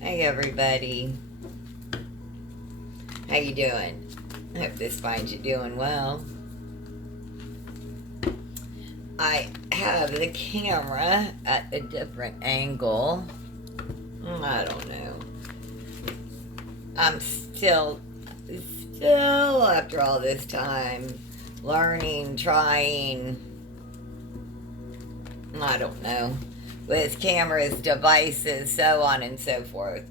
Hey everybody, how you doing? I hope this finds you doing well. I have the camera at a different angle. I don't know. I'm still after all this time, learning, trying, I don't know, with cameras, devices, so on and so forth.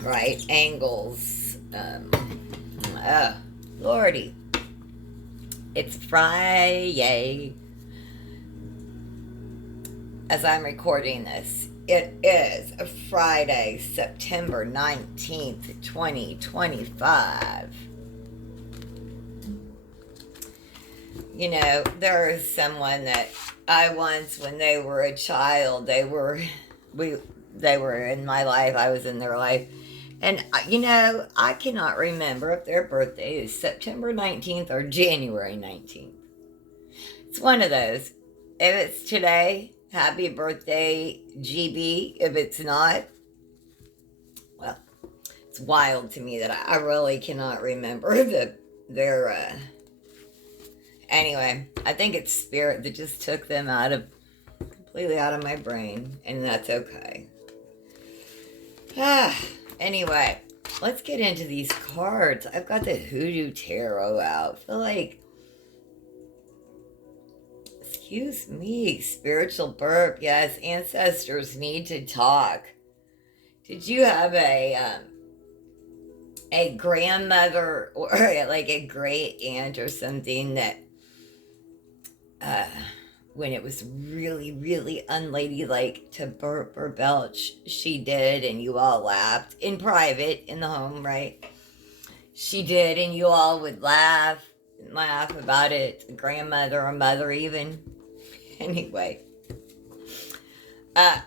Right? Angles. Oh, Lordy. It's Friday as I'm recording this. It is a Friday, September 19th, 2025. You know, there's someone that I once, when they were a child, they were in my life, I was in their life. And, I cannot remember if their birthday is September 19th or January 19th. It's one of those. If it's today, happy birthday, GB. If it's not, well, it's wild to me that I really cannot remember their. Anyway, I think it's spirit that just took them completely out of my brain, and that's okay. Anyway, let's get into these cards. I've got the Hoodoo Tarot out. I feel like, excuse me, spiritual burp. Yes, ancestors need to talk. Did you have a grandmother or like a great aunt or something that when it was really, really unladylike to burp or belch, she did, and you all laughed in private in the home, right? She did, and you all would laugh about it. Grandmother or mother, even. Anyway,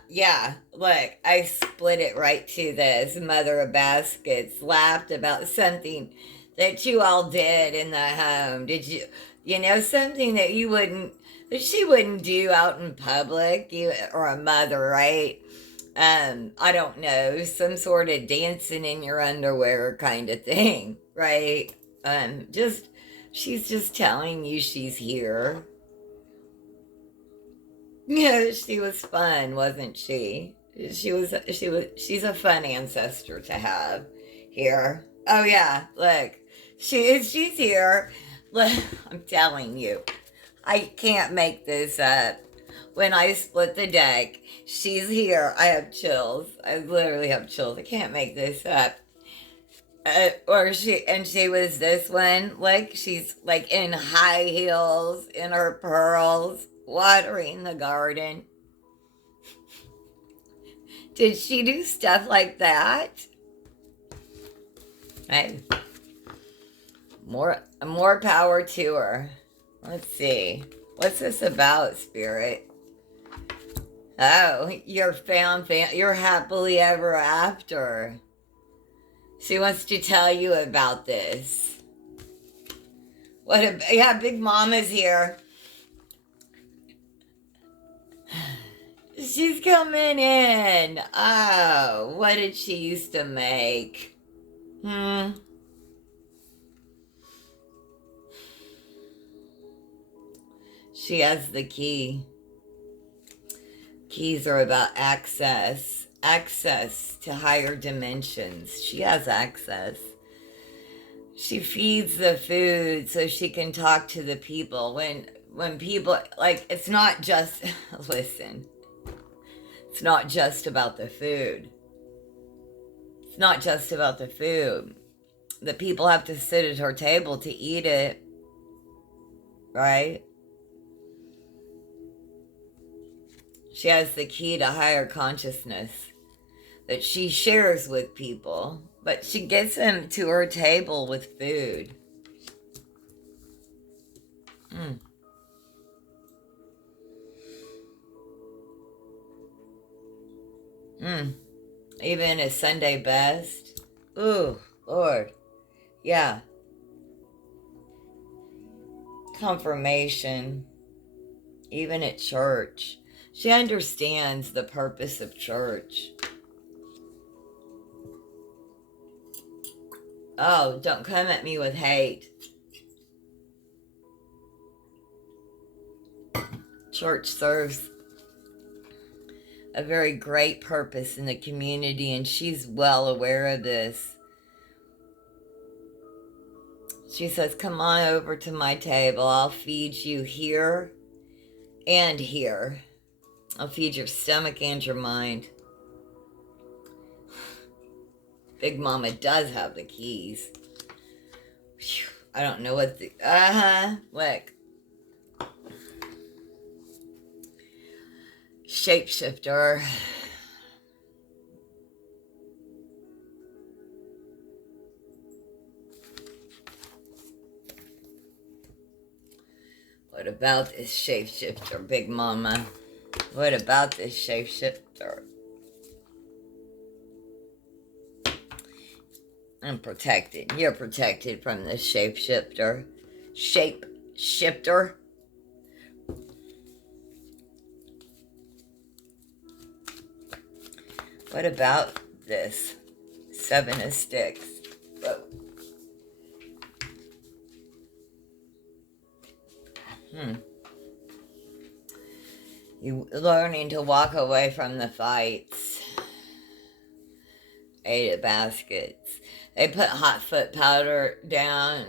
yeah. Look, I split it right to this. Mother of Baskets laughed about something that you all did in the home. Did you? Something that she wouldn't do out in public, or a mother, right? I don't know, some sort of dancing in your underwear kind of thing, right? She's just telling you she's here. Yeah, she was fun, wasn't she? She's a fun ancestor to have here. Oh yeah, look, she's here. Look, I'm telling you. I can't make this up. When I split the deck, she's here. I have chills. I literally have chills. I can't make this up. She was this one, like she's like in high heels, in her pearls, watering the garden. Did she do stuff like that? Hey, more power to her. Let's see. What's this about, Spirit? Oh, you're you're happily ever after. She wants to tell you about this. Yeah, Big Mama's here. She's coming in. Oh, what did she used to make? She has the key. Keys are about access to higher dimensions. She has access. She feeds the food so she can talk to the people. When people, like, it's not just, listen, it's not just about the food. It's not just about the food. The people have to sit at her table to eat it, right? She has the key to higher consciousness that she shares with people, but she gets them to her table with food. Even a Sunday best. Ooh, Lord. Yeah. Confirmation. Even at church. She understands the purpose of church. Oh, don't come at me with hate. Church serves a very great purpose in the community, and she's well aware of this. She says, come on over to my table. I'll feed you here and here. I'll feed your stomach and your mind. Big Mama does have the keys. Whew, I don't know what the... Look. Shapeshifter. What about this shapeshifter, Big Mama? What about this shapeshifter? I'm protected. You're protected from this shapeshifter. Shapeshifter. What about this? 7 of Sticks. Whoa. You learning to walk away from the fights. 8 of Baskets. They put hot foot powder down.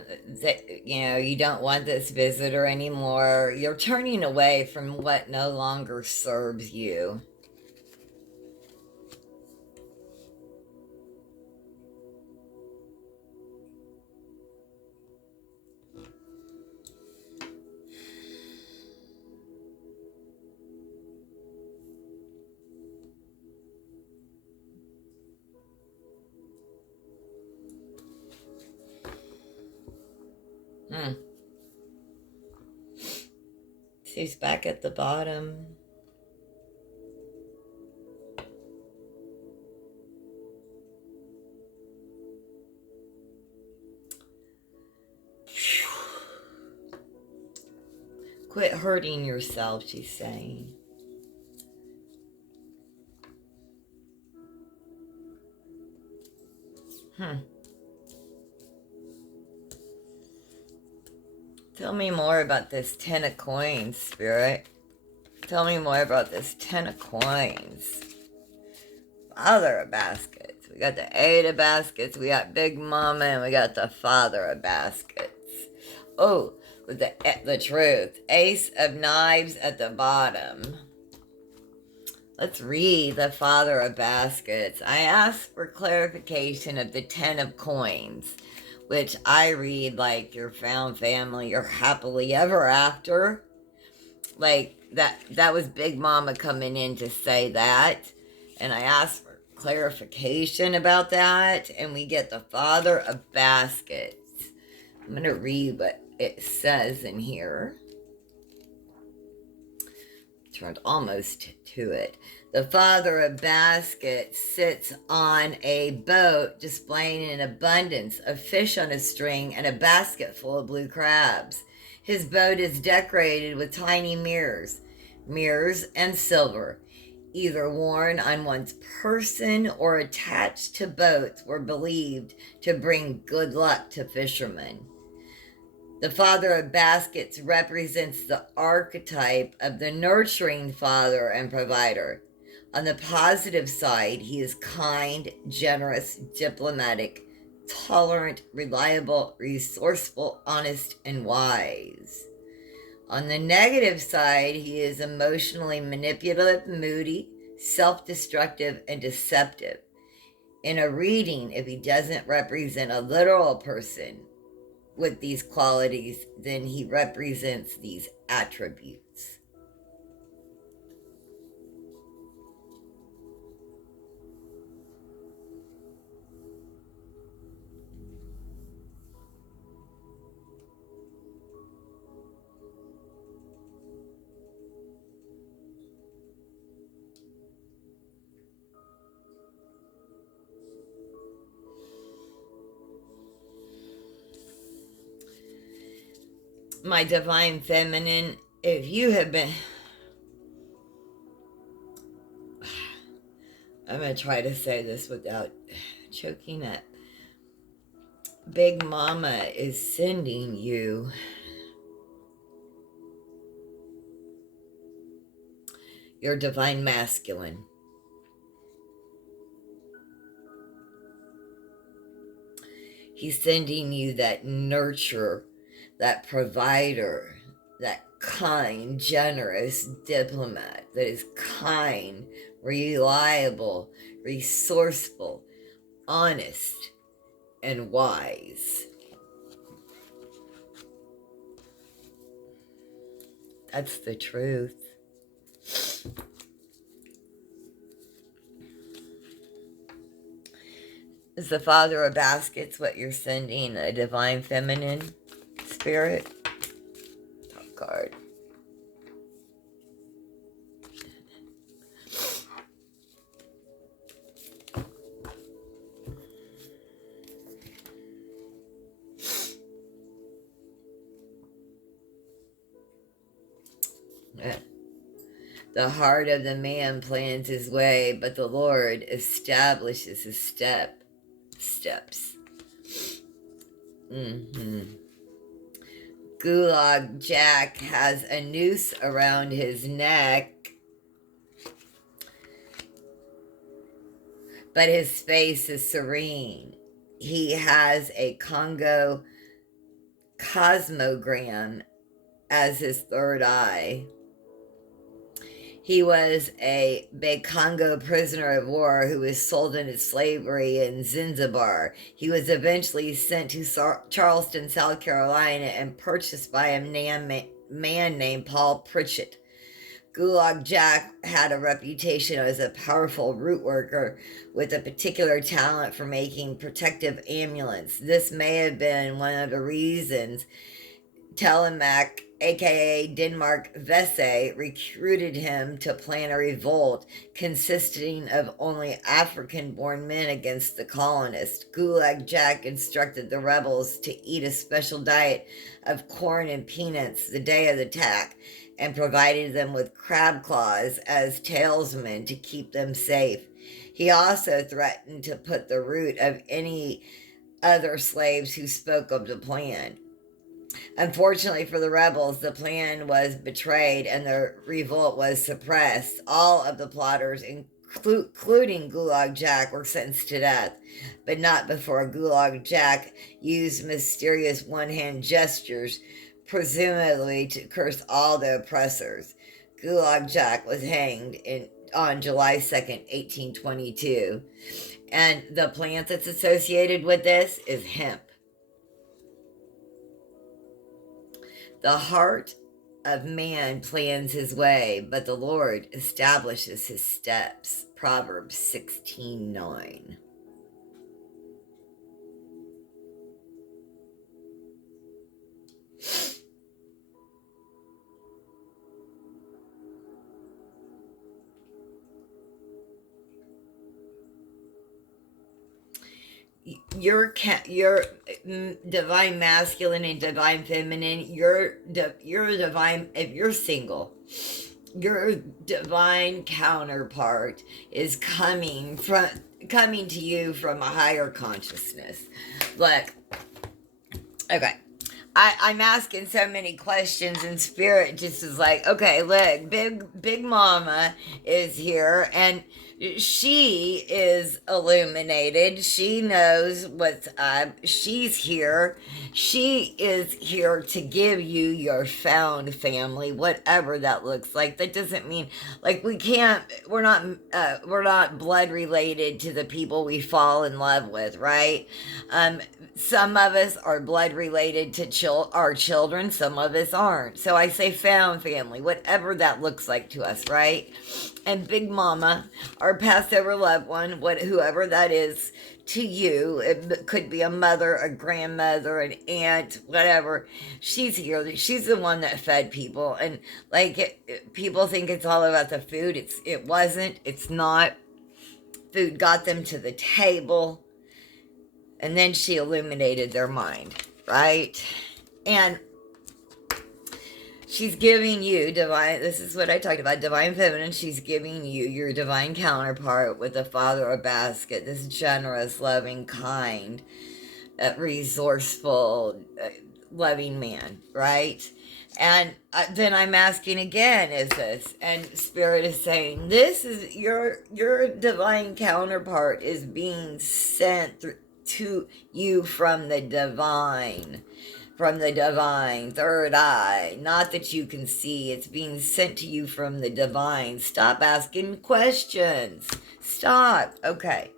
You don't want this visitor anymore. You're turning away from what no longer serves you. She's back at the bottom. Quit hurting yourself, she's saying. Tell me more about this 10 of Coins, Spirit. Tell me more about this 10 of Coins. Father of Baskets. We got the 8 of Baskets, we got Big Mama, and we got the Father of Baskets. Oh, with the truth. Ace of Knives at the bottom. Let's read the Father of Baskets. I asked for clarification of the 10 of Coins, which I read like your found family, your happily ever after. Like that was Big Mama coming in to say that. And I asked for clarification about that. And we get the Father of Baskets. I'm going to read what it says in here. Turned almost to it. The Father of Baskets sits on a boat displaying an abundance of fish on a string and a basket full of blue crabs. His boat is decorated with tiny mirrors and silver, either worn on one's person or attached to boats, were believed to bring good luck to fishermen. The Father of Baskets represents the archetype of the nurturing father and provider. On the positive side, he is kind, generous, diplomatic, tolerant, reliable, resourceful, honest, and wise. On the negative side, he is emotionally manipulative, moody, self-destructive, and deceptive. In a reading, if he doesn't represent a literal person with these qualities, then he represents these attributes. My divine feminine, if you have been I'm going to try to say this without choking up. Big Mama is sending you your divine masculine. He's sending you that nurturer, that provider, that kind, generous diplomat that is kind, reliable, resourceful, honest, and wise. That's the truth. Is the Father of Baskets what you're sending? A divine feminine spirit? Top card. The heart of the man plans his way, but the Lord establishes his steps. Gulag Jack has a noose around his neck, but his face is serene. He has a Congo cosmogram as his third eye. He was a Bakongo prisoner of war who was sold into slavery in Zanzibar. He was eventually sent to Charleston, South Carolina, and purchased by a man named Paul Pritchett. Gulag Jack had a reputation as a powerful root worker with a particular talent for making protective amulets. This may have been one of the reasons Telemac, aka Denmark Vesey, recruited him to plan a revolt consisting of only African-born men against the colonists. Gulag Jack instructed the rebels to eat a special diet of corn and peanuts the day of the attack, and provided them with crab claws as talesmen to keep them safe. He also threatened to put the root of any other slaves who spoke of the plan. Unfortunately for the rebels, the plan was betrayed and the revolt was suppressed. All of the plotters, including Gulag Jack, were sentenced to death, but not before Gulag Jack used mysterious one-hand gestures, presumably to curse all the oppressors. Gulag Jack was hanged on July 2nd, 1822. And the plant that's associated with this is hemp. The heart of man plans his way, but the Lord establishes his steps. Proverbs 16:9. Your divine masculine and divine feminine, your divine, if you're single, your divine counterpart is coming to you from a higher consciousness. Look, okay, I'm asking so many questions, and spirit just is like, okay, look, big mama is here, and she is illuminated. She knows what's up. She's here. She is here to give you your found family, whatever that looks like. That doesn't mean like we're not blood related to the people we fall in love with, right? Some of us are blood related to our children. Some of us aren't. So I say found family, whatever that looks like to us, right? And Big Mama, our Passover loved one, whoever that is to you, it could be a mother, a grandmother, an aunt, whatever. She's here. She's the one that fed people. And people think it's all about the food. It wasn't. It's not. Food got them to the table. And then she illuminated their mind, right? And She's giving you divine, this is what I talked about, divine feminine. She's giving you your divine counterpart with the father of basket, this generous, loving, kind, resourceful, loving man, right? And then I'm asking again, is this? And Spirit is saying, this is your divine counterpart is being sent to you from the divine. From the divine, third eye. Not that you can see, it's being sent to you from the divine. Stop asking questions. Stop. Okay.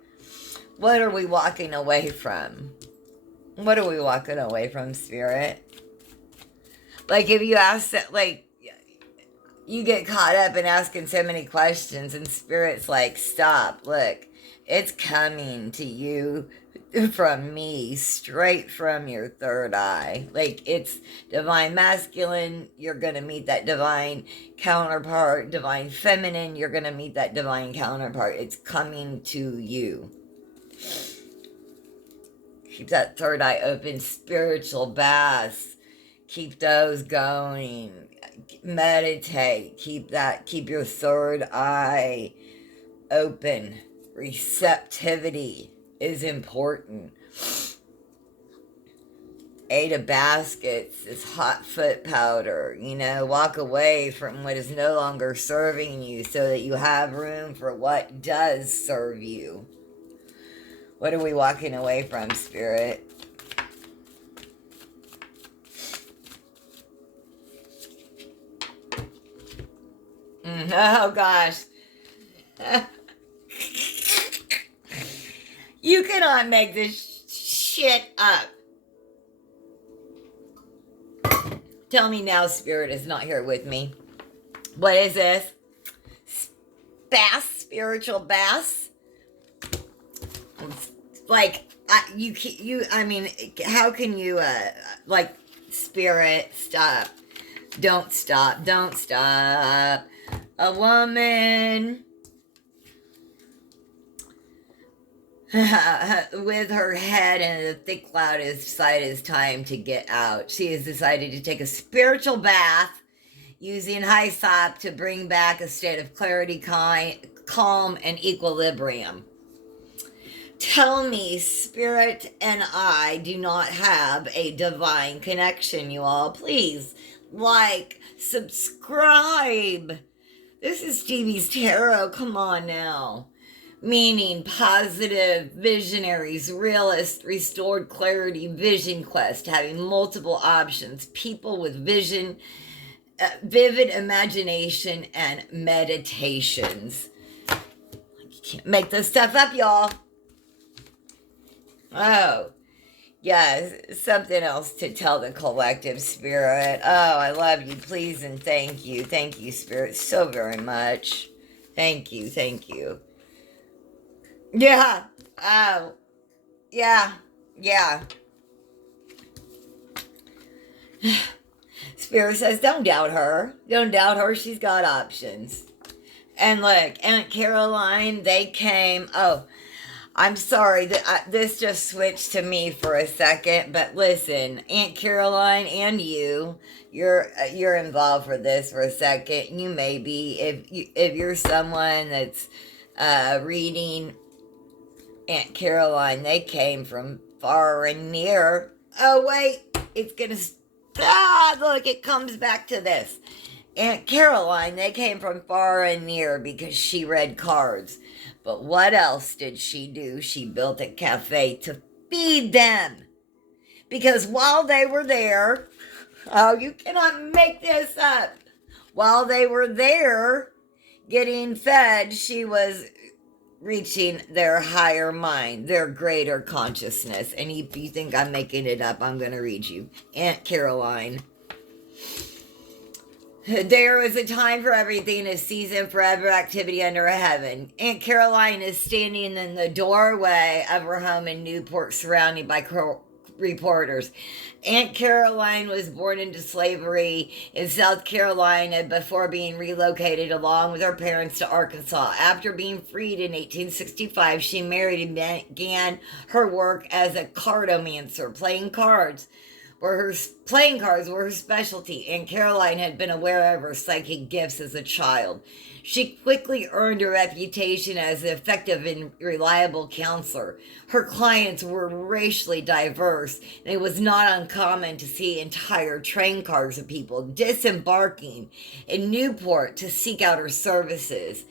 What are we walking away from? What are we walking away from, Spirit? Like, if you ask that, like, you get caught up in asking so many questions, and Spirit's like, stop, look, it's coming to you from me, straight from your third eye. Like, it's divine masculine, you're going to meet that divine counterpart. Divine feminine, you're going to meet that divine counterpart. It's coming to you. Keep that third eye open. Spiritual baths, keep those going. Meditate, keep your third eye open. Receptivity is important. Eight of baskets is hot foot powder. Walk away from what is no longer serving you so that you have room for what does serve you. What are we walking away from, Spirit? Oh, gosh. You cannot make this shit up. Tell me now, Spirit is not here with me. What is this? Bass? Spiritual bass? Like, how can you, Spirit, stop. Don't stop. Don't stop. A woman with her head in a thick cloud has decided it's time to get out. She has decided to take a spiritual bath using hyssop to bring back a state of clarity, calm, and equilibrium. Tell me, Spirit and I do not have a divine connection, you all. Please, like, subscribe. This is Stevie's Tarot. Come on now. Meaning positive, visionaries, realist, restored clarity, vision quest, having multiple options, people with vision, vivid imagination, and meditations. You can't make this stuff up, y'all. Oh, yes, something else to tell the collective, Spirit. Oh, I love you, please, and thank you. Thank you, Spirit, so very much. Thank you, thank you. Yeah. Oh, yeah. Yeah. Spirit says, don't doubt her. Don't doubt her. She's got options. And look, Aunt Caroline, they came. Oh, I'm sorry that this just switched to me for a second, but listen, Aunt Caroline and you're involved for this for a second. You may be if you're someone that's reading Aunt Caroline. They came from far and near. Oh wait, it's gonna. Look, it comes back to this. Aunt Caroline, they came from far and near because she read cards. But what else did she do? She built a cafe to feed them. Because while they were there, oh, you cannot make this up. While they were there getting fed, she was reaching their higher mind, their greater consciousness. And if you think I'm making it up, I'm going to read you. Aunt Caroline. There was a time for everything, a season for every activity under heaven. Aunt Caroline is standing in the doorway of her home in Newport, surrounded by reporters. Aunt Caroline was born into slavery in South Carolina before being relocated along with her parents to Arkansas. After being freed in 1865, she married and began her work as a cartomancer, playing cards, playing cards were her specialty, and Caroline had been aware of her psychic gifts as a child. She quickly earned a reputation as an effective and reliable counselor. Her clients were racially diverse, and it was not uncommon to see entire train cars of people disembarking in Newport to seek out her services.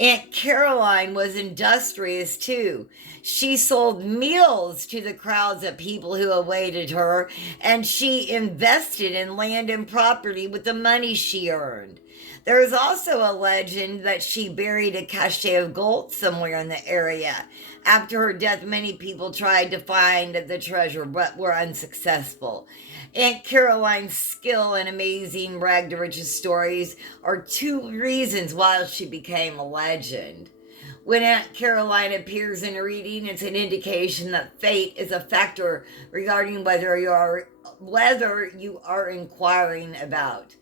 Aunt Caroline was industrious too. She sold meals to the crowds of people who awaited her, and she invested in land and property with the money she earned. There is also a legend that she buried a cache of gold somewhere in the area. After her death, many people tried to find the treasure but were unsuccessful. Aunt Caroline's skill and amazing rag to riches stories are two reasons why she became a legend. When Aunt Caroline appears in a reading, it's an indication that fate is a factor regarding whether you are inquiring about.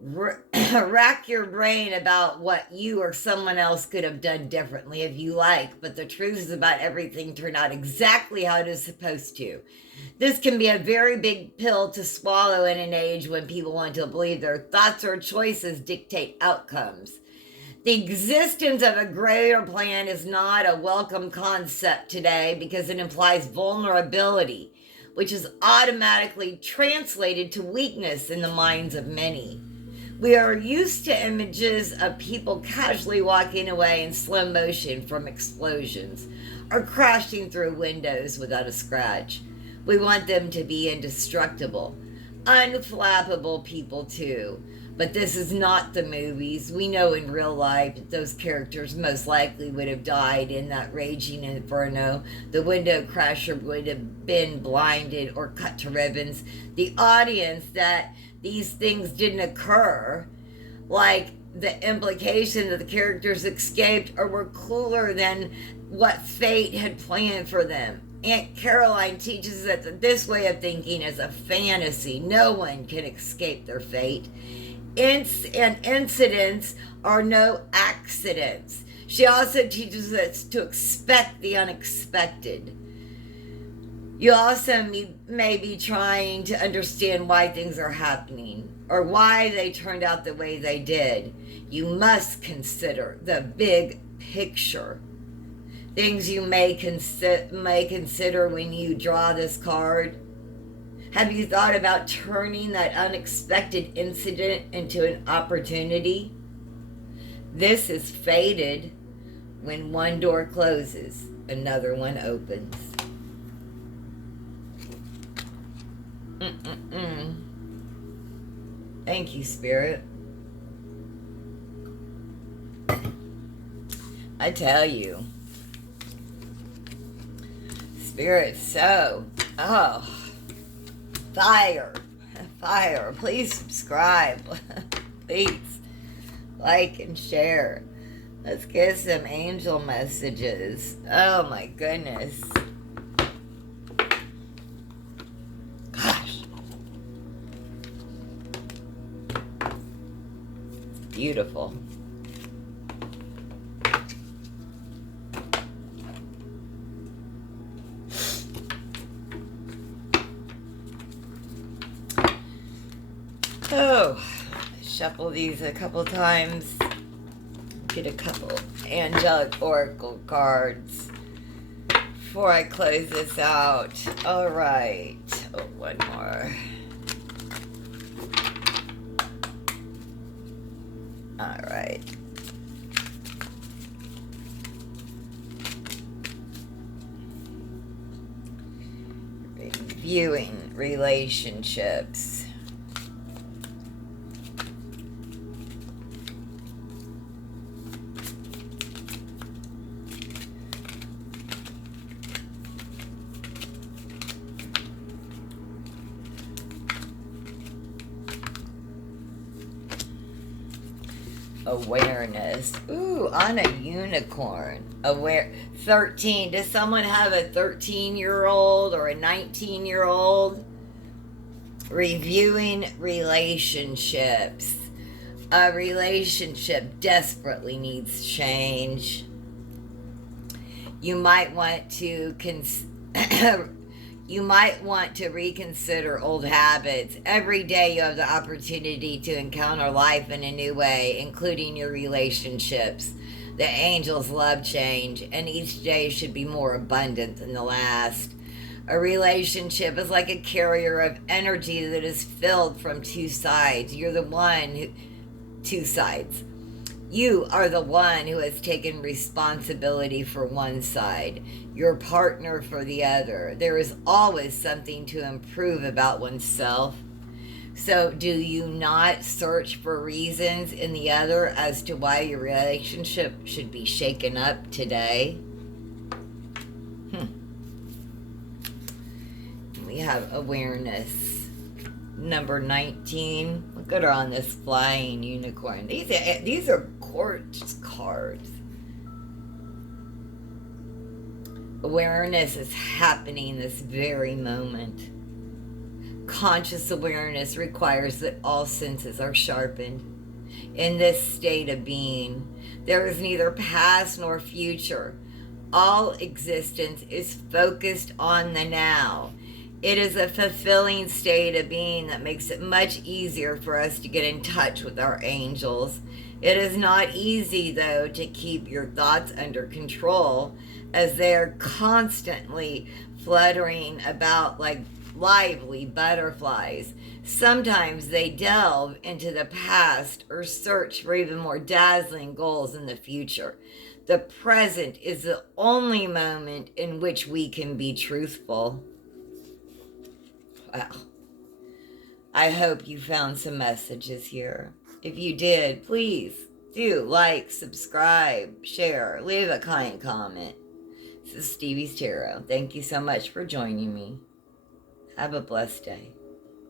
Rack your brain about what you or someone else could have done differently if you like, but the truth is about everything turned out exactly how it is supposed to. This can be a very big pill to swallow in an age when people want to believe their thoughts or choices dictate outcomes. The existence of a greater plan is not a welcome concept today because it implies vulnerability, which is automatically translated to weakness in the minds of many. We are used to images of people casually walking away in slow motion from explosions or crashing through windows without a scratch. We want them to be indestructible, unflappable people too. But this is not the movies. We know in real life that those characters most likely would have died in that raging inferno. The window crasher would have been blinded or cut to ribbons. The audience that these things didn't occur, like the implication that the characters escaped or were cooler than what fate had planned for them. Aunt Caroline teaches us that this way of thinking is a fantasy. No one can escape their fate. And incidents are no accidents. She also teaches us to expect the unexpected. You also may be trying to understand why things are happening or why they turned out the way they did. You must consider the big picture. Things you may consider when you draw this card. Have you thought about turning that unexpected incident into an opportunity? This is fated. When one door closes, another one opens. Thank you, Spirit. I tell you, Spirit, fire. Please subscribe. Please like and share. Let's get some angel messages. Oh my goodness. Gosh. Beautiful. Oh, shuffle these a couple times. Get a couple angelic oracle cards before I close this out. All right. Oh, one more. All right. Reviewing relationships. Awareness. Ooh, on a unicorn. 13. Does someone have a 13-year-old or a 19-year-old? Reviewing relationships. A relationship desperately needs change. You might want to You might want to reconsider old habits. Every day you have the opportunity to encounter life in a new way, including your relationships. The angels love change, and each day should be more abundant than the last. A relationship is like a carrier of energy that is filled from two sides. You're the one who, two sides. You are the one who has taken responsibility for one side, your partner for the other. There is always something to improve about oneself. So, do you not search for reasons in the other as to why your relationship should be shaken up today? We have awareness. Number 19. Look at her on this flying unicorn. These are gorgeous cards. Awareness is happening this very moment. Conscious awareness requires that all senses are sharpened. In this state of being, there is neither past nor future. All existence is focused on the now. It is a fulfilling state of being that makes it much easier for us to get in touch with our angels. It is not easy, though, to keep your thoughts under control, as they are constantly fluttering about like lively butterflies. Sometimes they delve into the past or search for even more dazzling goals in the future. The present is the only moment in which we can be truthful. Wow. I hope you found some messages here. If you did, please do like, subscribe, share, leave a kind comment. This is Stevie's Tarot. Thank you so much for joining me. Have a blessed day.